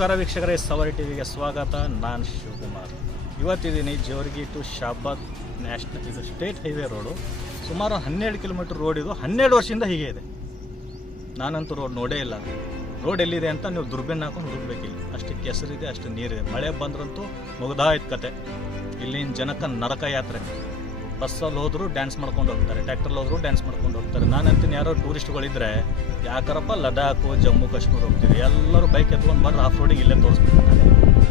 ನಮಸ್ಕಾರ ವೀಕ್ಷಕರೇ, ಸವಾರಿ ಟಿವಿಗೆ ಸ್ವಾಗತ. ನಾನು ಶಿವಕುಮಾರ್. ಇವತ್ತಿದ್ದೀನಿ ಜೇವರ್ಗಿ ಟು ಶಾಬಾದ್ ನ್ಯಾಷನಲ್, ಇದು ಸ್ಟೇಟ್ ಹೈವೇ ರೋಡು. ಸುಮಾರು 12 ಕಿಲೋಮೀಟರ್ ರೋಡ್. ಇದು 12 ವರ್ಷದಿಂದ ಹೀಗೆ ಇದೆ. ನಾನಂತೂ ರೋಡ್ ನೋಡೇ ಇಲ್ಲ. ರೋಡ್ ಎಲ್ಲಿದೆ ಅಂತ ನೀವು ದುರ್ಬಿನ್ ಹಾಕೊಂಡು ಹುಡುಕ್ಬೇಕಿಲ್ಲ. ಅಷ್ಟು ಕೆಸರಿದೆ, ಅಷ್ಟು ನೀರಿದೆ. ಮಳೆ ಬಂದ್ರಂತೂ ಮುಗ್ದಾಯ್ತು ಕತೆ. ಇಲ್ಲಿನ ಜನಕ್ಕೆ ನರಕ ಯಾತ್ರೆ. ಬಸ್ಸಲ್ಲಿ ಹೋದ್ರು ಡ್ಯಾನ್ಸ್ ಮಾಡ್ಕೊಂಡು ಹೋಗ್ತಾರೆ, ಟ್ರ್ಯಾಕ್ಟರ್ಲಿ ಹೋದ್ರು ಡ್ಯಾನ್ಸ್ ಮಾಡ್ಕೊಂಡು ಹೋಗ್ತಾರೆ. ನಾನಂತೀನಿ ಯಾರೋ ಟೂರಿಸ್ಟ್ಗಳಿದ್ರೆ ಯಾಕರಪ್ಪ ಲಡಾಖು ಜಮ್ಮು ಕಾಶ್ಮೀರ ಹೋಗ್ತೀರಿ, ಎಲ್ಲರೂ ಬೈಕ್ ಎತ್ಕೊಂಡು ಬರ್ರೆ ಆಫ್ ರೋಡಿಗೆ ಇಲ್ಲೇ ತೋರಿಸ್ಬಿಡ್ತಾರೆ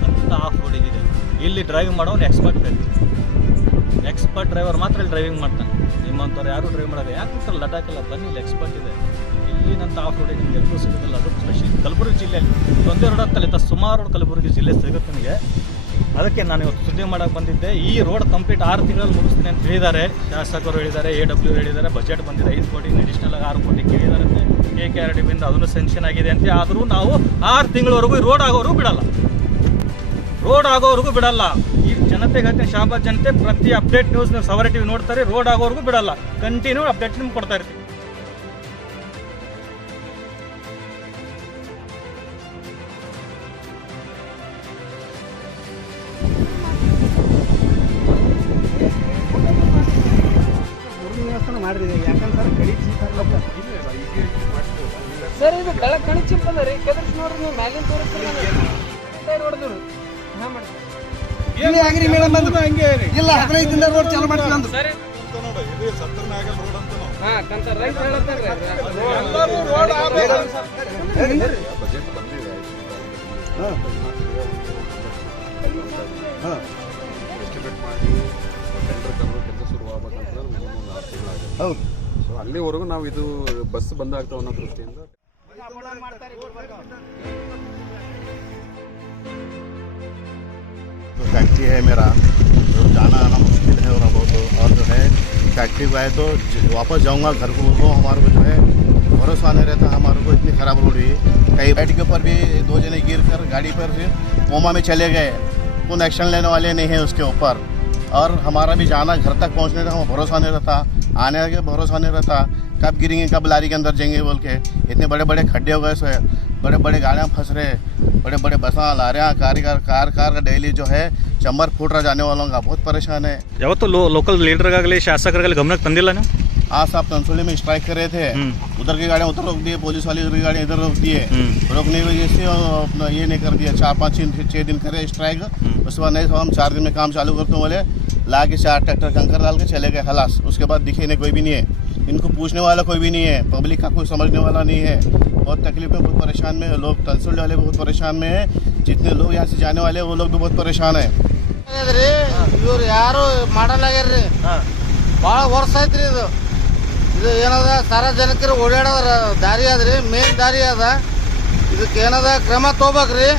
ಅಂತ. ಆಫ್ ರೋಡಿಗಿದೆ. ಇಲ್ಲಿ ಡ್ರೈವಿಂಗ್ ಮಾಡೋನು ಎಕ್ಸ್ಪರ್ಟ್ ಬೇಕು. ಎಕ್ಸ್ಪರ್ಟ್ ಡ್ರೈವರ್ ಮಾತ್ರ ಇಲ್ಲಿ ಡ್ರೈವಿಂಗ್ ಮಾಡ್ತಾನೆ. ನಿಮ್ಮಂಥವ್ರು ಯಾರು ಡ್ರೈವ್ ಮಾಡೋದು ಯಾಕೆ ಬಿಟ್ಟರೆ ಲಡಾಖೆಲ್ಲ ಬನ್ನಿ, ಇಲ್ಲಿ ಎಕ್ಸ್ಪರ್ಟ್ ಇದೆ. ಇಲ್ಲಿನಂತ ಆಫ್ ರೋಡಿಗೆ ನಿಮ್ಗೆ ಎಲ್ಲೂ ಸಿಗೋದಿಲ್ಲ. ಅದು ಸ್ಪೆಷಲಿ ಕಲಬುರಗಿ ಜಿಲ್ಲೆಯಲ್ಲಿ ಒಂದೇ ರೋಡ್ ಕಲಿತ ಸುಮಾರು ಕಲಬುರಗಿ ಜಿಲ್ಲೆ ಸಿಗುತ್ತೆ ನನಗೆ. ಅದಕ್ಕೆ ನಾನು ಇವತ್ತು ಸುದ್ದಿ ಮಾಡೋಕ್ಕೆ ಬಂದಿದ್ದೆ. ಈ ರೋಡ್ ಕಂಪ್ಲೀಟ್ 6 ತಿಂಗಳಲ್ಲಿ ಮುಗಿಸ್ತೀನಿ ಅಂತ ಹೇಳಿದ್ದಾರೆ ಶಾಸಕರು, ಹೇಳಿದ್ದಾರೆ. AW ಹೇಳಿದ್ದಾರೆ. ಬಜೆಟ್ ಬಂದಿದೆ 5 ಕೋಟಿ, ಅಡಿಷನಲ್ 6 ಕೋಟಿ ಕೇಳಿದ್ದಾರೆ. KKRDಬಿಂದ ಅದನ್ನು ಸೆನ್ಷನ್ ಆಗಿದೆ ಅಂತ. ಆದರೂ ನಾವು 6 ತಿಂಗಳವರೆಗೂ ಈ ರೋಡ್ ಆಗೋವರೆಗೂ ಬಿಡಲ್ಲ. ರೋಡ್ ಆಗೋವರೆಗೂ ಬಿಡಲ್ಲ. ಈ ಜನತೆಗೆ ಶಾಬಾದ್ ಜನತೆ ಪ್ರತಿ ಅಪ್ಡೇಟ್ ನ್ಯೂಸ್ ನೀವು ಸವಾರಿ ಟಿವಿ ನೋಡ್ತಾರೆ. ರೋಡ್ ಆಗೋವರೆಗೂ ಬಿಡಲ್ಲ. ಕಂಟಿನ್ಯೂ ಅಪ್ಡೇಟ್ ನಿಮ್ಗೆ ಕೊಡ್ತಾ ಇರ್ತೀವಿ. ಮಾಡಿದೆ ಯಾಕಂದ್ರೆ ಕಡಿ ಸರ್, ಇದು ಕೆಳಗೆ ಕಣಿ ಚಿಪ್ ಅದ ರೀ. ಕೆದರ್ಸ್ ನೋಡ್ರಿ ನೀವು ಮ್ಯಾಲಿನ ತೋರಿಸ್ತೀರಿ ನೋಡಿದ್ರು. ಹಾಂ ಮಾಡಿ ಆಗ್ರಿ ಮೇಡಮ್ ಬಂದು ಹಂಗೆ ಇಲ್ಲ 15 ದಿನ ರೋಡ್ ಚಾಲು ಮಾಡ್ತೀವಿ ಅಂದ್ರು. ಸರಿ ಹಾಂ ಕಂತ ರೈಟ್ ಹೇಳತ್ತಾರೆ. ಬಜೆಟ್ ಬಂದಿದೆ. ಎಸ್ಟಿಮೇಟ್ ಮಾಡಿ ಟೆಂಡರ್ ಕರೆದು ಕೆಲಸ ಶುರುವಾಗಬೇಕಂತಂದ್ರೆ 3-4 ತಿಂಗಳಾಗುತ್ತೆ. ಹೌದು. ಸೊ ಅಲ್ಲಿವರೆಗೂ ನಾವು ಇದು ಬಸ್ ಬಂದಾಗ್ತಾವ ಅನ್ನೋ ದೃಷ್ಟಿಯಿಂದ फैक्ट्री है मेरा, तो जाना आना मुश्किल है और बहुत। और जो है फैक्ट्री को है तो वापस जाऊंगा घर को, वो हमारे को जो है भरोसा नहीं रहता। हमारे को इतनी ख़राब रोड हुई, कई बैठ के ऊपर भी 2 जने गिर कर गाड़ी पर से कोमा में चले गए। कौन एक्शन लेने वाले नहीं है उसके ऊपर। और हमारा भी जाना घर तक पहुंचने का हमें भरोसा नहीं रहता, आने का भरोसा नहीं रहता। कब गिरेंगे, कब लारी के अंदर जाएंगे बोल के। इतने बड़े बड़े खड्डे हो गए सो, बड़े बड़े गाड़ियाँ फंस रहे, बड़े बड़े बसा लारियाँ कार का डेली जो है चंबर फूट रहा जाने वालों का बहुत परेशान है। ಯಾವತ್ತೂ ಲೋಕಲ್ ಲೀಡರ್ಗಾಗಲಿ ಶಾಸಕರಿಗಾಗಲಿ ಗಮನಕ್ಕೆ ತಂದಿಲ್ಲ ನೀವು? आज साहब तनसुली में स्ट्राइक कर रहे थे, उधर की गाड़ियाँ उधर रोक दिए, पुलिस वाली की गाड़ियाँ इधर रोक दिए। रोकने की वजह से अपना ये नहीं कर दिया। 4-5-6 दिन करे स्ट्राइक। उसके बाद नहीं तो हम 4 दिन में काम चालू करते बोले, ला के 4 ट्रैक्टर कंकर डाल के चले गए खलास। उसके बाद दिखे नहीं, कोई भी नहीं है। इनको पूछने वाला कोई भी नहीं है, पब्लिक का कोई समझने वाला नहीं है। बहुत तकलीफ में, बहुत परेशान में है लोग। तनसुली वाले बहुत परेशान में है, जितने लोग यहाँ से जाने वाले हैं वो लोग भी बहुत परेशान है। ಇವ್ರು ಯಾರು ಮಾಡಲಾಗ್ಯಾರ್ರಿ. ಭಾಳ ವರ್ಷ ಐತ್ರಿ ಇದು. ಇದು ಏನದ ಸಾರ್ವಜನಿಕರು ಓಡಾಡೋದ್ರ ದಾರಿ ಅದ್ರಿ, ಮೇನ್ ದಾರಿ ಅದ. ಇದಕ್ಕೆ ಏನದ ಕ್ರಮ ತಗೋಬೇಕ್ರಿ,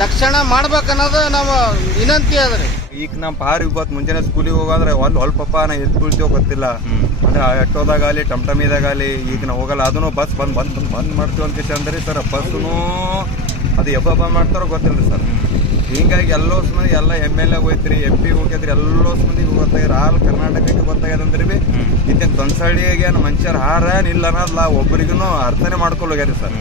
ತಕ್ಷಣ ಮಾಡ್ಬೇಕನ್ನೋದು ನಮ್ಮ ವಿನಂತಿ ಅದ್ರಿ. ಈಗ ನಮ್ಮ ಪಾರು ಇವತ್ತು ಮುಂಜಾನೆ ಸ್ಕೂಲಿಗೆ ಹೋಗಾದ್ರೆ ಹೊಲ್ಪಪ್ಪ ನಾ ಎದ್ದು ಬೀಳ್ತೀವೋ ಗೊತ್ತಿಲ್ಲ. ಅಂದರೆ ಆಟೋದಾಗಲಿ ಟಮ್ಟಮಿದಾಗಲಿ ಈಗ ನಾವು ಹೋಗಲ್ಲ. ಅದನ್ನು ಬಸ್ ಬಂದು ಮಾಡ್ತೀವಿ ಅಂತ ಅಂದ್ರೆ ಸರ್, ಬಸ್ಸೂ ಅದು ಯಾವಾಗ ಬಂದ್ ಮಾಡ್ತಾರೋ ಗೊತ್ತಿಲ್ಲ ರೀ ಸರ್. ಹಿಂಗಾಗಿ ಎಲ್ಲೋಸ್ ಮಂದಿ ಎಲ್ಲ MLA ಹೋಯ್ತ್ರಿ, MP ಹೋಗ್ಯದ್ರಿ, ಎಲ್ಲೋಸ್ ಮಂದಿಗೆ ಗೊತ್ತಾಗ್ಯಾರ. ಆಲ್ ಕರ್ನಾಟಕಕ್ಕೆ ಗೊತ್ತಾಗ್ಯದಂದ್ರೆ ಭೀ ಇತ್ತೇನು ತೊಂಸಳಿಗೆ ಮನುಷ್ಯರು ಹಾರ ನಿಲ್ಲ ಅನ್ನೋದಲ್ಲ ಒಬ್ಬರಿಗೂ ಅರ್ಥನೇ ಮಾಡ್ಕೊಂಡು ಹೋಗ್ಯಾರಿ ಸರ್.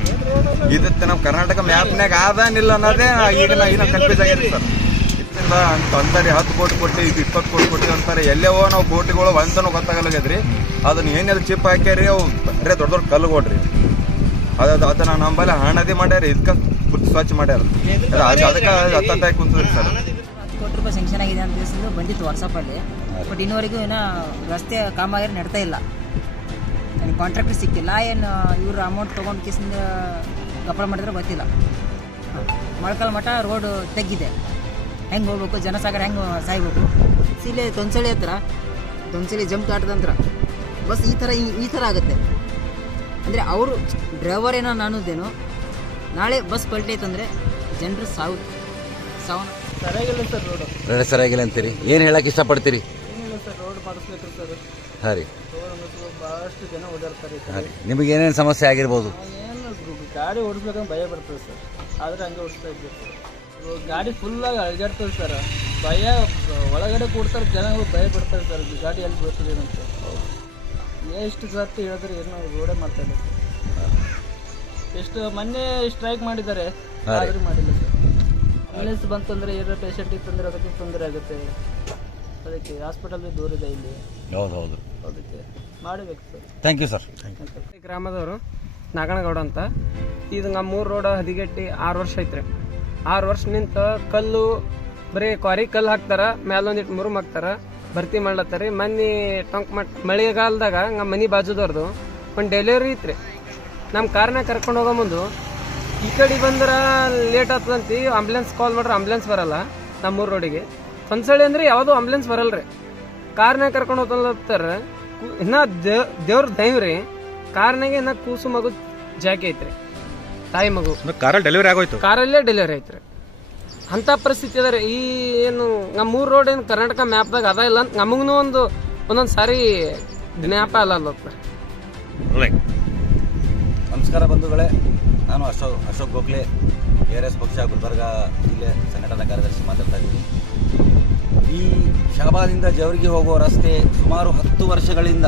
ಇದಕ್ಕೆ ನಮ್ಮ ಕರ್ನಾಟಕ ಮ್ಯಾಪ್ನಾಗ ಆದ ನಿಲ್ಲ ಅನ್ನೋದೇ ಈಗ ಕನ್ಫ್ಯೂಸ್ ಆಗ್ಯಾರಿ ಸರ್. ಇದರಿಂದ ಅಂತಾರೆ 10 ಕೋಟಿ ಕೊಟ್ಟು ಈಗ 20 ಕೋಟಿ ಕೊಟ್ಟು ಅಂತಾರೆ. ಎಲ್ಲೇವೋ ನಾವು ಕೋಟಿಗಳು ಅಂತನೂ ಗೊತ್ತಾಗಲ್ಲಾಗ್ಯದ್ರಿ. ಅದನ್ನ ಏನೆಲ್ಲ ಚಿಪ್ ಹಾಕ್ಯಾರಿ, ಅವು ಬರೇ ದೊಡ್ಡ ದೊಡ್ಡ ಕಲ್ಲುಗೊಡ್ರಿ. ಅದನ್ನ ನಂಬಲ್ಲಿ ಹಣದಿ ಮಾಡ್ಯಾರ, ಇದಕ್ಕೆ ಸ್ವಚ್ಛ ಮಾಡ್ಯಾರ. ಅದಕ್ಕೆ ಹತ್ತಾಗಿ ಕುಂತದ್ರಿ ಸರ್. 10 ಕೋಟಿ ರೂಪಾಯಿ ಸ್ಯಾಂಕ್ಷನ್ ಆಗಿದೆ ಅಂತ ತಿಳಿಸಿದ್ರು ಬಂದಿತ್ತು ವಾಟ್ಸಪ್ಪಲ್ಲಿ. ಬಟ್ ಇನ್ನೂವರೆಗೂ ಏನೋ ರಸ್ತೆ ಕಾಮಗಾರಿ ನಡ್ತಾ ಇಲ್ಲ. ನನಗೆ ಕಾಂಟ್ರಾಕ್ಟರ್ ಸಿಕ್ತಿಲ್ಲ. ಏನು ಇವರು ಅಮೌಂಟ್ ತೊಗೊಂಡು ಕಿಸಿಂದ ಗಪ್ಪಳ ಮಾಡಿದ್ರೆ ಗೊತ್ತಿಲ್ಲ. ಮೊಳಕಾಲ ಮಠ ರೋಡ್ ತೆಗ್ಗಿದೆ. ಹೆಂಗೆ ಹೋಗ್ಬೇಕು, ಜನಸಾಗರ ಹೆಂಗೆ ಸಾಯ್ಬೇಕು. ಇಲ್ಲೇ ತೊಂಸಳಿ ಹತ್ರ, ತೊಂಸಳಿ ಜಂಪ್ ಆಟದ ಹತ್ರ ಬಸ್ ಈ ಥರ ಆಗುತ್ತೆ. ಅಂದರೆ ಅವರು ಡ್ರೈವರ್ ಏನೋ ಅನ್ನೋದೇನೋ, ನಾಳೆ ಬಸ್ ಪಲ್ಟೈತಂದರೆ ಜನರು ಸಾವು ಸರಿಯಾಗಿಲ್ಲ ಸರ್. ರೋಡ್ ಸರಿಯಾಗಿಲ್ಲ ಅಂತೀರಿ? ಏನು ಹೇಳಕ್ಕೆ ಇಷ್ಟಪಡ್ತೀರಿ? ಏನಿಲ್ಲ ಸರ್, ರೋಡ್ ಮಾಡಿಸ್ಬೇಕು ಸರ್. ಹಾಂ ರೀ. ಭಾಳಷ್ಟು ಜನ ಓಡಾಡ್ತಾರೆ. ಹಾಂ ರೀ. ನಿಮಗೆ ಏನೇನು ಸಮಸ್ಯೆ ಆಗಿರ್ಬೋದು? ಏನು ಗಾಡಿ ಓಡಿಸ್ಬೇಕಂದ್ರೆ ಭಯ ಬರ್ತದೆ ಸರ್. ಆದರೆ ಹಂಗೆ ಓಡಿಸ್ತಾ ಇದ್ದೀವಿ ಸರ್. ಗಾಡಿ ಫುಲ್ಲಾಗಿ ಅಳಗಾಡ್ತದೆ ಸರ್. ಭಯ ಒಳಗಡೆ ಕೂಡ್ತಾರೆ ಜನಗಳು, ಭಯ ಪಡ್ತಾರೆ ಸರ್. ಗಾಡಿ ಎಲ್ಲಿ ಬರ್ತದೆ ಅಂತ ಎಷ್ಟು ಸತ್ತು ಹೇಳಿದ್ರೆ ಏನೋ ರೋಡೇ ಮಾಡ್ತಾ ಇಲ್ಲ ಸರ್. ಎಷ್ಟು ಮೊನ್ನೆ ಸ್ಟ್ರೈಕ್ ಮಾಡಿದ್ದಾರೆ ಹಾಂ ರೀ ಆದರೂ ಮಾಡಿಲ್ಲ ಸರ್. ಆಂಬುಲೆನ್ಸ್ ಬಂತಂದರೆ ಏನೋ ಪೇಷಂಟ್ ಇತ್ತಂದರೆ ಅದಕ್ಕೆ ತೊಂದರೆ ಆಗುತ್ತೆ. ಅದಕ್ಕೆ ಹಾಸ್ಪಿಟಲ್ ದೂರ ಇದೆ ಇಲ್ಲಿ, ಹೌದು ಹೌದು. ಅದಕ್ಕೆ ಮಾಡಬೇಕು ಸರ್. Thank you sir. ಈ ಗ್ರಾಮದವರು ನಾಗನಗೌಡ ಅಂತ. ಇದು ನಮ್ಮ 3 ರೋಡ್ ಹದಿಗೆಟ್ಟಿ 6 ವರ್ಷ ಐತ್ರಿ. 6 ವರ್ಷ ನಿಂತ ಕಲ್ಲು ಬರೀ ಕ್ವಾರಿ ಕಲ್ಲು ಹಾಕ್ತಾರ, ಮ್ಯಾಲೊಂದಿಟ್ಟು ಮುರುಮ್ ಹಾಕ್ತಾರ, ಭರ್ತಿ ಮಾಡ್ಲತ್ತಾರ. ಮೊನ್ನೆ ಟೊಂಕ್ ಮಳೆಗಾಲದಾಗ ನಮ್ಮ ಮನೆ ಬಾಜುದವ್ರದ್ದು ಒಂದು ಡೆಲಿವರಿ ಇತ್ತು. ನಮ್ಮ ಕಾರ್ನಾಗ ಕರ್ಕೊಂಡು ಹೋಗೋ ಮುಂದೆ ಈ ಕಡೆ ಬಂದ್ರೆ ಲೇಟ್ ಆಗ್ತದಂತ ಆಂಬುಲೆನ್ಸ್ ಕಾಲ್ ಮಾಡ್ರೆ ಆಂಬುಲೆನ್ಸ್ ಬರಲ್ಲ. ನಮ್ಮ 3 ರೋಡಿಗೆ ಹೊಂದ್ಸಳಿ ಅಂದ್ರೆ ಯಾವುದೂ ಆಂಬುಲೆನ್ಸ್ ಬರಲ್ರಿ. ಕಾರ್ನಾಗ ಕರ್ಕೊಂಡು ಹೋಗ್ತಾರ. ಇನ್ನ ದೇವ್ರ ದೈವ್ರಿ, ಕಾರ್ನಾಗೆ ಇನ್ನ ಕೂಸು ಮಗು ಜಾಕಿ ಐತ್ರಿ, ತಾಯಿ ಮಗು ಕಾರಲ್ಲಿ ಡೆಲಿವರಿ ಆಗೋಯ್ತು. ಕಾರಲ್ಲೇ ಡೆಲಿವರಿ ಐತ್ರಿ. ಅಂಥ ಪರಿಸ್ಥಿತಿ ಅದ ರೀ. ಈ ಏನು ನಮ್ಮ 3 ರೋಡ್ ಏನು ಕರ್ನಾಟಕ ಮ್ಯಾಪ್ದಾಗ ಅದ ಇಲ್ಲ ಅಂತ ನಮಗೂ ಒಂದೊಂದು ಸಾರಿ ಜ್ಞಾಪ ಅಲ್ಲ. ನಮಸ್ಕಾರ ಬಂಧುಗಳೇ, ನಾನು ಅಶೋಕ್ ಗೋಖಲೆ, ARS ಪಕ್ಷ ಗುಲ್ಬರ್ಗ ಜಿಲ್ಲೆ ಸಂಘಟನಾ ಕಾರ್ಯದರ್ಶಿ ಮಾತಾಡ್ತಾ ಇದ್ದೀನಿ. ಈ ಶಹಾಬಾದಿಂದ ಜವರಿಗೆ ಹೋಗೋ ರಸ್ತೆ ಸುಮಾರು 10 ವರ್ಷಗಳಿಂದ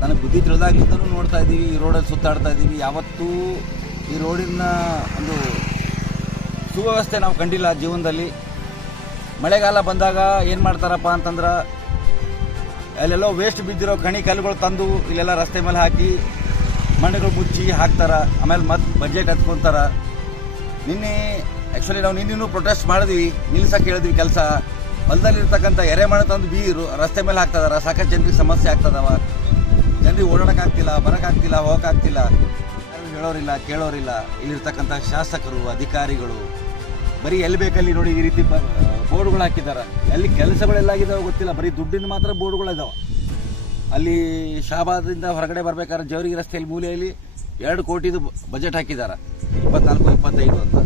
ನನಗೆ ಬುದ್ಧಿ ತಿಳಿದಾಗ್ಲಿಂದನೂ ನೋಡ್ತಾ ಇದ್ದೀವಿ. ಈ ರೋಡಲ್ಲಿ ಸುತ್ತಾಡ್ತಾ ಇದ್ದೀವಿ. ಯಾವತ್ತೂ ಈ ರೋಡಿನ ಒಂದು ಸುವ್ಯವಸ್ಥೆ ನಾವು ಕಂಡಿಲ್ಲ ಜೀವನದಲ್ಲಿ. ಮಳೆಗಾಲ ಬಂದಾಗ ಏನು ಮಾಡ್ತಾರಪ್ಪ ಅಂತಂದ್ರೆ ಅಲ್ಲೆಲ್ಲೋ ವೇಸ್ಟ್ ಬಿದ್ದಿರೋ ಕಣಿ ಕಲ್ಲುಗಳು ತಂದು ಇಲ್ಲೆಲ್ಲ ರಸ್ತೆ ಮೇಲೆ ಹಾಕಿ ಮಣ್ಣುಗಳು ಮುಚ್ಚಿ ಹಾಕ್ತಾರ. ಆಮೇಲೆ ಮತ್ತೆ ಬಜೆಟ್ ಹತ್ಕೊತಾರ. ಆ್ಯಕ್ಚುಲಿ ನಾವು ನಿನ್ನೆನೂ ಪ್ರೊಟೆಸ್ಟ್ ಮಾಡಿದ್ವಿ, ನಿಲ್ಸಕ್ಕೆ ಹೇಳಿದ್ವಿ ಕೆಲಸ. ಹೊಲದಲ್ಲಿರ್ತಕ್ಕಂಥ ಎರೆಮಣ್ಣು ತಂದು ಬೀರು ರಸ್ತೆ ಮೇಲೆ ಹಾಕ್ತದಾರ. ಸಾಕಷ್ಟು ಜನರಿಗೆ ಸಮಸ್ಯೆ ಆಗ್ತದವ. ಜನರಿಗೆ ಓಡಾಡೋಕ್ಕಾಗ್ತಿಲ್ಲ, ಬರೋಕ್ಕಾಗ್ತಿಲ್ಲ, ಹೋಗೋಕ್ಕಾಗ್ತಿಲ್ಲ. ಯಾರು ಹೇಳೋರಿಲ್ಲ, ಕೇಳೋರಿಲ್ಲ. ಇಲ್ಲಿರ್ತಕ್ಕಂಥ ಶಾಸಕರು, ಅಧಿಕಾರಿಗಳು ಬರೀ ಎಲ್ಲಿ ಬೇಕಲ್ಲಿ ನೋಡಿ ಈ ರೀತಿ ಬೋರ್ಡ್ಗಳು ಹಾಕಿದ್ದಾರೆ. ಎಲ್ಲಿ ಕೆಲಸಗಳೆಲ್ಲಾಗಿದ್ದಾವೆ ಗೊತ್ತಿಲ್ಲ, ಬರೀ ದುಡ್ಡಿನ ಮಾತ್ರ ಬೋರ್ಡ್ಗಳಿದ್ದಾವೆ. ಅಲ್ಲಿ ಶಹಾಬಾದಿಂದ ಹೊರಗಡೆ ಬರ್ಬೇಕಾದ್ರೆ ಜವರಿಗೆ ರಸ್ತೆಯಲ್ಲಿ ಮೂಲೆಯಲ್ಲಿ 2 ಕೋಟಿದು ಬಜೆಟ್ ಹಾಕಿದ್ದಾರೆ, 24-25 ಅಂತ.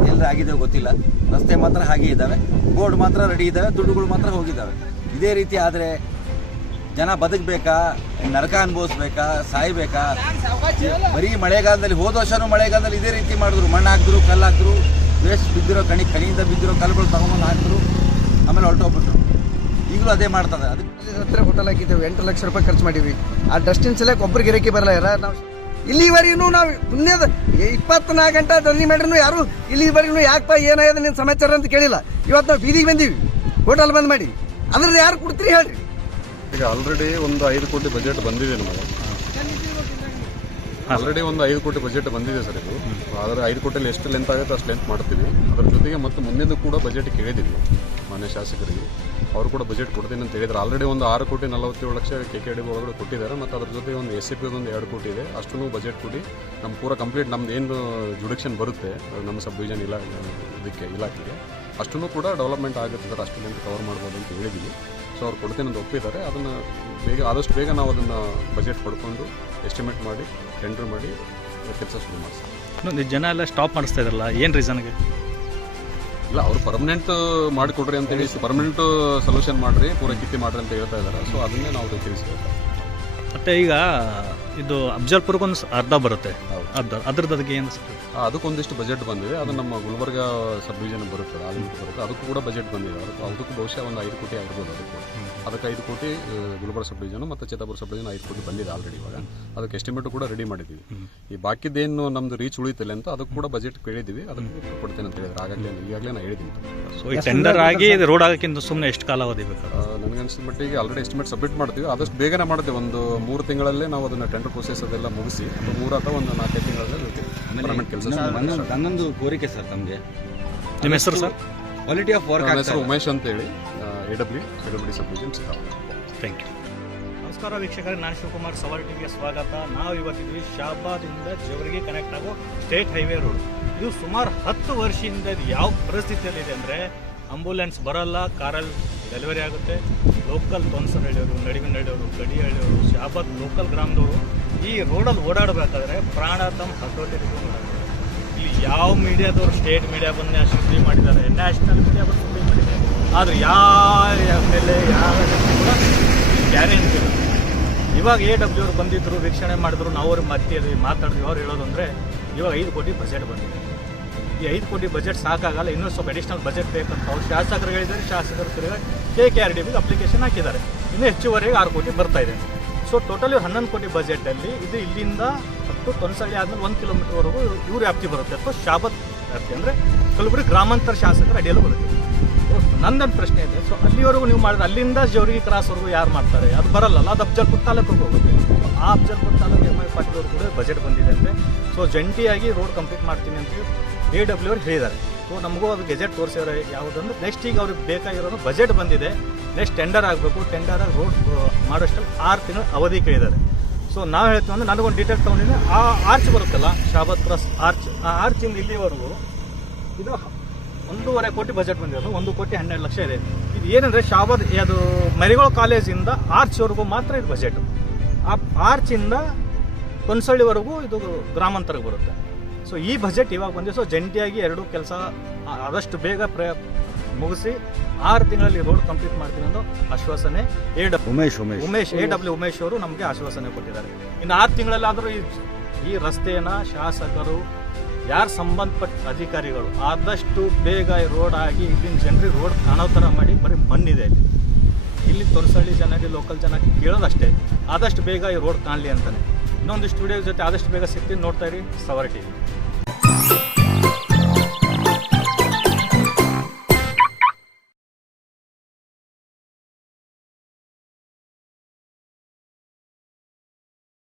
ಅದೆಲ್ಲ ಆಗಿದೆಯೋ ಗೊತ್ತಿಲ್ಲ. ರಸ್ತೆ ಮಾತ್ರ ಹಾಗೆ ಇದ್ದಾವೆ, ಬೋರ್ಡ್ ಮಾತ್ರ ರೆಡಿ ಇದ್ದಾವೆ, ದುಡ್ಡುಗಳು ಮಾತ್ರ ಹೋಗಿದ್ದಾವೆ. ಇದೇ ರೀತಿ ಆದರೆ ಜನ ಬದುಕಬೇಕಾ, ನರಕ ಅನುಭವಿಸ್ಬೇಕಾ, ಸಾಯ್ಬೇಕಾ? ಬರೀ ಮಳೆಗಾಲದಲ್ಲಿ, ಹೋದ ವರ್ಷನೂ ಮಳೆಗಾಲದಲ್ಲಿ ಇದೇ ರೀತಿ ಮಾಡಿದ್ರು. ಮಣ್ಣು ಹಾಕಿದ್ರು, ಕಲ್ಲು ಹಾಕಿದ್ರು, ವೇಸ್ಟ್ ಬಿದ್ದಿರೋ ಕಣಿಯಿಂದ ಬಿದ್ದಿರೋ ಕಲ್ಲುಗಳು ತಗೊಂಬಂದು ಹಾಕಿದ್ರು, ಆಮೇಲೆ ಹೊರಟೋಗ್ಬಿಟ್ರು. ಈಗಲೂ ಅದೇ ಮಾಡ್ತದೆ. ಅದಕ್ಕೆ ಹತ್ರ ಹೋಟೆಲ್ ಹಾಕಿದ್ದೇವೆ, 8 ಲಕ್ಷ ರೂಪಾಯಿ ಖರ್ಚು ಮಾಡಿವಿ. ಆ ಡಸ್ಟಿನ್ ಸಲಕ್ಕೆ ಒಬ್ಬರು ಗಿರಕಿ ಬರಲ್ಲ. ನಾವು ಇಲ್ಲಿವರೆಗೂ ನಾವು ಪುಣ್ಯದ 24 ಗಂಟೆ ದಲ್ಲಿ ಮಾಡ್ರೂ ಯಾರು ಇಲ್ಲಿವರೆಗೂ ಯಾಕಪ್ಪ ಏನಾಗಿದೆ ನಿನ್ನ ಸಮಾಚಾರ ಅಂತ ಕೇಳಿಲ್ಲ. ಇವತ್ತು ನಾವು ಬೀದಿಗೆ ಬಂದೀವಿ, ಹೋಟೆಲ್ ಬಂದ್ ಮಾಡಿ. ಅದ್ರದ್ದು ಯಾರು ಕೊಡ್ತೀರಿ ಹೇಳ್ರಿ? ಈಗ ಆಲ್ರೆಡಿ ಒಂದು 5 ಕೋಟಿ ಬಜೆಟ್ ಬಂದಿದೆ ನಮಗೆ. ಆಲ್ರೆಡಿ ಒಂದು 5 ಕೋಟಿ ಬಜೆಟ್ ಬಂದಿದೆ ಸರ್. ಇದು ಆದರೆ 5 ಕೋಟಿಯಲ್ಲಿ ಎಷ್ಟು ಲೆಂತ್ ಆಗುತ್ತೆ ಅಷ್ಟು ಲೆಂತ್ ಮಾಡ್ತೀವಿ. ಅದ್ರ ಜೊತೆಗೆ ಮತ್ತು ಮುಂದಿನ ಕೂಡ ಬಜೆಟ್ ಕೇಳಿದ್ದೀವಿ ಮಾನ್ಯ ಶಾಸಕರಿಗೆ. ಅವರು ಕೂಡ ಬಜೆಟ್ ಕೊಡ್ತೀನಿ ಅಂತ ಹೇಳಿದ್ರು. ಆಲ್ರೆಡಿ ಒಂದು 6,47 ಲಕ್ಷ KKD ಒಳಗಡೆ ಕೊಟ್ಟಿದ್ದಾರೆ. ಮತ್ತು ಅದ್ರ ಜೊತೆಗೆ ಒಂದು SCP ಒಂದು 2 ಕೋಟಿ ಇದೆ. ಅಷ್ಟೂ ಬಜೆಟ್ ಕೊಡಿ ನಮ್ಮ ಪೂರ ಕಂಪ್ಲೀಟ್ ನಮ್ದು ಏನು ಜುಡಿಕ್ಷನ್ ಬರುತ್ತೆ ನಮ್ಮ ಸಬ್ ಡಿವಿಷನ್ ಇಲಾಖೆಗೆ ಅಷ್ಟೂ ಕೂಡ ಡೆವಲಪ್ಮೆಂಟ್ ಆಗುತ್ತೆ ಸರ್. ಅಷ್ಟು ಲೆಂತ್ ಕವರ್ ಮಾಡ್ಬೋದು ಅಂತ ಹೇಳಿದ್ದೀವಿ. ಸೊ ಅವ್ರು ಕೊಡ್ತೀನಿ ಅಂತ ಒಪ್ಪಿದ್ದಾರೆ. ಅದನ್ನು ಆದಷ್ಟು ಬೇಗ ನಾವು ಅದನ್ನು ಬಜೆಟ್ ಪಡ್ಕೊಂಡು ಎಸ್ಟಿಮೇಟ್ ಮಾಡಿ ಟೆಂಡರ್ ಮಾಡಿ ಕೆಲಸ ಶುರು ಮಾಡಿಸ್ತೀವಿ. ಜನ ಎಲ್ಲ ಸ್ಟಾಪ್ ಮಾಡಿಸ್ತಾ ಇದ್ರಲ್ಲ, ಏನು ರೀಸನ್ಗೆ? ಇಲ್ಲ, ಅವರು ಪರ್ಮನೆಂಟ್ ಮಾಡಿಕೊಡ್ರಿ ಅಂತೇಳಿ, ಪರ್ಮನೆಂಟ್ ಸೊಲ್ಯೂಷನ್ ಮಾಡಿರಿ, ಪೂರ ಕಿತ್ತಿ ಮಾಡಿರಿ ಅಂತ ಹೇಳ್ತಾ ಇದ್ದಾರೆ. ಸೊ ಅದನ್ನೇ ನಾವು ತಿಳಿಸ್ಬೇಕು. ಮತ್ತು ಈಗ ಇದು ಅಫ್ಜಲ್ಪುರಕ್ಕೊಂದು ಅರ್ಧ ಬರುತ್ತೆ, ಅದ್ರದ್ದು ಅದಕ್ಕೆ ಏನು? ಅದಕ್ಕೊಂದಿಷ್ಟು ಬಜೆಟ್ ಬಂದಿದೆ. ಅದು ನಮ್ಮ ಗುಲ್ಬರ್ಗ ಸಬ್ ಡಿವಿಷನ್ ಬರುತ್ತೆ, ಬರುತ್ತೆ. ಅದಕ್ಕೂ ಕೂಡ ಬಜೆಟ್ ಬಂದಿದೆ. ಅದಕ್ಕೂ ಬಹುಶಃ ಒಂದು 5 ಕೋಟಿ ಆಗಿರ್ಬೋದು. ಅದಕ್ಕೆ 5 ಕೋಟಿ ಗುಲ್ಬರ್ಗ ಸಬ್ ಡಿವಿಷನ್ ಮತ್ತು ಚಿತ್ತಾಪುರ ಸಬ್ ಡಿವಿಷನ್ 5 ಕೋಟಿ ಬಂದಿದೆ ಆಲ್ರೆಡಿ. ಇವಾಗ ಅದಕ್ಕೆ ಎಸ್ಟಿಮೇಟು ಕೂಡ ರೆಡಿ ಮಾಡಿದ್ದೀವಿ. ಈ ಬಾಕಿದೇನು ನಮ್ದು ರೀಚ್ ಉಳಿತಿಲ್ಲ ಅಂತ ಅದಕ್ಕೆ ಕೂಡ ಬಜೆಟ್ ಕೇಳಿದ್ದೀವಿ. ಅದಕ್ಕೆ ಕೊಡ್ತೇನೆ ಅಂತ ಹೇಳಿದ್ರೆ ಈಗಾಗಲೇ ನಾನು ಹೇಳಿದ್ದೀನಿ. ಸೊ ಈ ಟೆಂಡರ್ ಆಗಿ ರೋಡ್ ಆಗೋಕ್ಕಿಂತ ಸುಮ್ಮನೆ ಎಷ್ಟು ಕಾಲ ಅವಧಿ ಬೇಕು? ನನಗನ್ಸಿದ ಮಟ್ಟಿಗೆ ಆಲ್ರೆಡಿ ಎಸ್ಟಿಮೇಟ್ ಸಬ್ಮಿಟ್ ಮಾಡ್ತೀವಿ. ಆದಷ್ಟು ಬೇಗನೆ ಮಾಡ್ತೀವಿ. ಒಂದು 3 ತಿಂಗಳಲ್ಲೇ ನಾವು ಅದನ್ನು ಟೆಂಡರ್ ಪ್ರೊಸೆಸ್ ಅದೆಲ್ಲ ಮುಗಿಸಿ 3 ಅಥವಾ ಒಂದು 4 ತಿಂಗಳಲ್ಲಿ ಪರ್ಮನೆಂಟ್ ಕೆಲಸ. ನನ್ನೊಂದು ಕೋರಿಕೆ ಸರ್ ತಮಗೆ. ನಿಮ್ಮ ಹೆಸರು ಸರ್? Quality of work. ನನ್ನ ಹೆಸರು ಉಮೇಶ್ ಅಂತೇಳಿ, AWD ಸಬ್ ಡಿವಿಷನ್ ಸಿಗ್ತಾವೆ. Thank you. ನಮಸ್ಕಾರ ವೀಕ್ಷಕರೇ, ನಾನು ಶಿವಕುಮಾರ್, ಸವಾಲ್ ಟಿವಿಗೆ ಸ್ವಾಗತ. ನಾವು ಇವತ್ತಿದ್ವಿ ಶಹಾಬಾದಿಂದ ಜೇವರ್ಗಿ ಕನೆಕ್ಟ್ ಆಗೋ ಸ್ಟೇಟ್ ಹೈವೇ ರೋಡ್. ಇದು ಸುಮಾರು 10 ವರ್ಷದಿಂದ ಇದು ಯಾವ ಪರಿಸ್ಥಿತಿಯಲ್ಲಿದೆ ಅಂದರೆ, ಆಂಬುಲೆನ್ಸ್ ಬರಲ್ಲ, ಕಾರಲ್ಲಿ ಡೆಲಿವರಿ ಆಗುತ್ತೆ. ಲೋಕಲ್ ತೊನ್ಸರ್ ಹಳ್ಳಿಯವರು, ನಡುವಿನ ಹಳ್ಳಿಯವರು, ಗಡಿ ಹಳ್ಳಿಯವರು, ಶಹಾಬಾದ್ ಲೋಕಲ್ ಗ್ರಾಮದವರು ಈ ರೋಡಲ್ಲಿ ಓಡಾಡಬೇಕಾದ್ರೆ ಪ್ರಾಣ ತಮ್ಮ ಹತೋಟಿ ಮಾಡೋದು. ಇಲ್ಲಿ ಯಾವ ಮೀಡಿಯಾದವರು, ಸ್ಟೇಟ್ ಮೀಡಿಯಾ ಬಂದು ಸುದ್ದಿ ಮಾಡಿದ್ದಾರೆ, ನ್ಯಾಷನಲ್ ಮೀಡಿಯಾ ಬಂದು ಸುದ್ದಿ ಮಾಡಿದ್ದಾರೆ. ಆದರೆ ಯಾವ ಮೇಲೆ ಯಾವ ಕೂಡ ಗ್ಯಾರಂಟಿ ಇಲ್ಲ. ಇವಾಗ AW ಅವ್ರು ಬಂದಿದ್ದರು, ವೀಕ್ಷಣೆ ಮಾಡಿದ್ರು, ನಾವು ಅವ್ರಿಗೆ ಮತ್ತೆ ಮಾತಾಡಿದ್ವಿ. ಅವ್ರು ಹೇಳೋದು ಅಂದರೆ ಇವಾಗ 5 ಕೋಟಿ ಬಜೆಟ್ ಬಂದಿದೆ. ಈ 5 ಕೋಟಿ ಬಜೆಟ್ ಸಾಕಾಗಲ್ಲ, ಇನ್ನೂ ಸ್ವಲ್ಪ ಅಡಿಷ್ನಲ್ ಬಜೆಟ್ ಬೇಕಂತ ಅವ್ರು ಶಾಸಕರು ಹೇಳಿದ್ದಾರೆ. ಶಾಸಕರು ತಿರುಗಿ KKRDBಗೆ ಅಪ್ಲಿಕೇಶನ್ ಹಾಕಿದ್ದಾರೆ. ಇನ್ನೂ ಹೆಚ್ಚುವರೆಗೆ 6 ಕೋಟಿ ಬರ್ತಾ ಇದೆ. ಸೊ ಟೋಟಲಿ 11 ಕೋಟಿ ಬಜೆಟಲ್ಲಿ ಇದು ಇಲ್ಲಿಂದ ಬಿಟ್ಟು ತೊನಸಳ್ಳಿ ಆದ್ಮೇಲೆ 1 ಕಿಲೋಮೀಟರ್ವರೆಗೂ ಇವ್ರ ವ್ಯಾಪ್ತಿ ಬರುತ್ತೆ ಅಥವಾ ಶಾಬತ್ ವ್ಯಾಪ್ತಿ ಅಂದರೆ ಕಲಬುರಗಿ ಗ್ರಾಮಾಂತರ ಶಾಸಕರ ಅಡಿಯಲ್ಲಿ ಬರುತ್ತೆ. ನಂದೊಂದು ಪ್ರಶ್ನೆ ಇದೆ. ಸೊ ಅಲ್ಲಿವರೆಗೂ ನೀವು ಮಾಡಿದ್ರೆ ಅಲ್ಲಿಂದ ಜವರ್ಗಿ ಕ್ರಾಸ್ವರೆಗೂ ಯಾರು ಮಾಡ್ತಾರೆ? ಅದು ಬರಲ್ಲ, ಅದು ಅಫ್ಜಲ್ಪುರ ತಾಲೂಕಿಗೆ ಹೋಗುತ್ತೆ. ಆ ಅಫ್ಜಲ್ಪುರ ತಾಲೂಕು ಎಮ್.ಐ. ಪಾಟೀಲ್ ಅವರು ಕೂಡ ಬಜೆಟ್ ಬಂದಿದೆ ಅಂದರೆ ಸೊ ಜಂಟಿಯಾಗಿ ರೋಡ್ ಕಂಪ್ಲೀಟ್ ಮಾಡ್ತೀನಿ ಅಂತ AW ಅವ್ರು ಹೇಳಿದ್ದಾರೆ. ಸೊ ನಮಗೂ ಅದು ಗೆಜೆಟ್ ತೋರಿಸಿದ್ರೆ ಯಾವುದಂದ್ರೆ ನೆಕ್ಸ್ಟ್ ಈಗ ಅವ್ರಿಗೆ ಬೇಕಾಗಿರೋದು ಬಜೆಟ್ ಬಂದಿದೆ, ನೆಕ್ಸ್ಟ್ ಟೆಂಡರ್ ಆಗಬೇಕು, ಟೆಂಡರ್ ಆಗಿ ರೋಡ್ ಮಾಡೋಷ್ಟಲ್ಲಿ 6 ತಿಂಗಳ ಅವಧಿ ಕೇಳಿದ್ದಾರೆ. ಸೊ ನಾವು ಹೇಳ್ತೀವಿ ಅಂದರೆ ನನಗೊಂದು ಡೀಟೇಲ್ ತೊಗೊಂಡಿದ್ದೆ, ಆ ಆರ್ಚ್ ಬರುತ್ತಲ್ಲ ಶಾಬತ್ ಕ್ರಾಸ್ ಆರ್ಚ್, ಆ ಆರ್ಚಿಂದ ಇಲ್ಲಿವರೆಗೂ ಇದು 1.5 ಕೋಟಿ ಬಜೆಟ್ ಬಂದಿರೋದು, 1,12,00,000 ಇದೆ. ಇದು ಏನಂದರೆ ಶಾಬಾದ್ ಅದು ಮರಿಗೋಳ ಕಾಲೇಜಿಂದ ಆರ್ಚ್ವರೆಗೂ ಮಾತ್ರ ಇದು ಬಜೆಟ್. ಆ ಆರ್ಚಿಂದ ತೊನಸಳ್ಳಿವರೆಗೂ ಇದು ಗ್ರಾಮಾಂತರಕ್ಕೆ ಬರುತ್ತೆ. ಸೊ ಈ ಬಜೆಟ್ ಇವಾಗ ಬಂದಿದೆ. ಸೊ ಜಂಟಿಯಾಗಿ ಎರಡೂ ಕೆಲಸ ಆದಷ್ಟು ಬೇಗ ಮುಗಿಸಿ 6 ತಿಂಗಳಲ್ಲಿ ರೋಡ್ ಕಂಪ್ಲೀಟ್ ಮಾಡ್ತೀನಿ ಅನ್ನೋ ಆಶ್ವಾಸನೆ ಉಮೇಶ್ ಅವರು ನಮಗೆ ಆಶ್ವಾಸನೆ ಕೊಟ್ಟಿದ್ದಾರೆ. ಇನ್ನು 6 ತಿಂಗಳಲ್ಲಾದರೂ ಈ ರಸ್ತೆಯನ್ನು ಶಾಸಕರು ಯಾರು ಸಂಬಂಧಪಟ್ಟ ಅಧಿಕಾರಿಗಳು ಆದಷ್ಟು ಬೇಗ ರೋಡ್ ಆಗಿ ಇಲ್ಲಿನ ಜನರಿಗೆ ರೋಡ್ ಕಾಣೋ ಥರ ಮಾಡಿ. ಬರೀ ಮಣ್ಣಿದೆ ಇಲ್ಲಿ ತೊನಸಳ್ಳಿ ಜನರಿಗೆ, ಲೋಕಲ್ ಜನಕ್ಕೆ ಕೇಳೋದಷ್ಟೇ, ಆದಷ್ಟು ಬೇಗ ಈ ರೋಡ್ ಕಾಣಲಿ ಅಂತಾನೆ. ಇನ್ನೊಂದಿಷ್ಟು ವಿಡಿಯೋ ಜೊತೆ ಆದಷ್ಟು ಬೇಗ ಸಿಗ್ತೀನಿ. ನೋಡ್ತಾ ಇರಿ ಸವರ್ ಟಿವಿ.